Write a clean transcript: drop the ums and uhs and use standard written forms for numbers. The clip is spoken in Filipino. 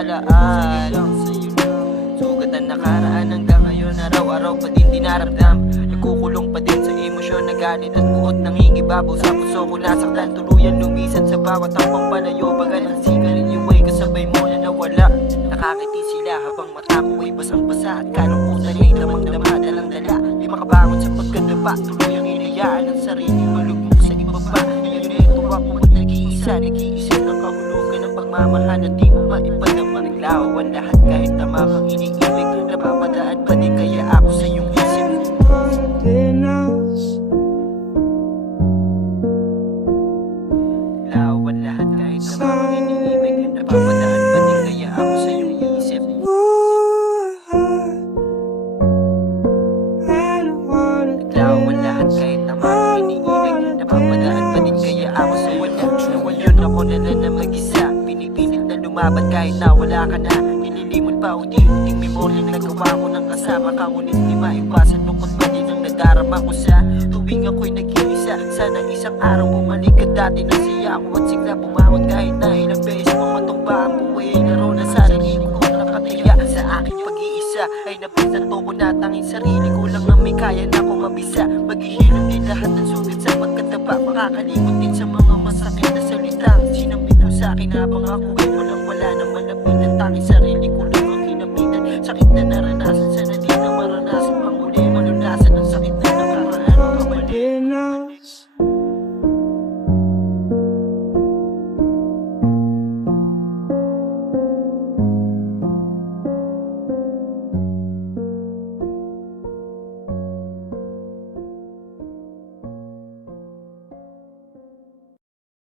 nakalaan. Sugat ang nakaraan hanggang ngayon, araw-araw pa din dinaramdam. Nagkukulong pa din sa emosyon na galit at buot ng hingibabaw sa puso ko. Nasaktan tuluyan lumisan sa bawat takbong palayo. Bagal ang sigarilyo ay kasabay mo na nawala. Nakakiti sila habang mata ko ay basang-basa at kalungkutan ay damang-dama dalang-dala. Di makabangon sa pagkadapa, tuluyang hinayaan ang sarili malugmok sa ibaba. Ngayon eto ako at nag-iisa ng kahulugan ng pagmamahal at di mo maipadama. Naglaho ang lahat kahit tama kang iniibig. Napapadaan pa din kaya ako sa iyong isip. Naglaho ang lahat kahit tama kang iniibig. Napapadaan pa din kaya ako sa iyong isip. Naglaho ang lahat kahit tama kang iniibig. Napapadaan pa din kaya ako sa iyong isip. Nawalyon ako na mag-isa. Pinipilit na lumaban kahit na wala ka na. Nililimot pa unti-unting memorya na nagawa ko ng kasama ka. Ngunit di maiwasan lungkot pa din ang nadarama ko sa tuwing ako'y nag-iisa. Sana isang araw bumalik ka dati na siya ako at sigla bumangon kahit na ilang beses kung matumba ang buhay. Laro na sarili ko nakataya sa aking pag-iisa. Ay napisanto ko na tanging sarili ko lang ang may kaya na kong mabisa. Maghihilom din lahat ng sugat sa pagkataba. Makakalimot din sa mga masakit na salita. Sinambit mo sa akin habang ako ay walang wala na malapit. Ang tanging sarili ko lang ang kinapitan. Sakit na nararamdaman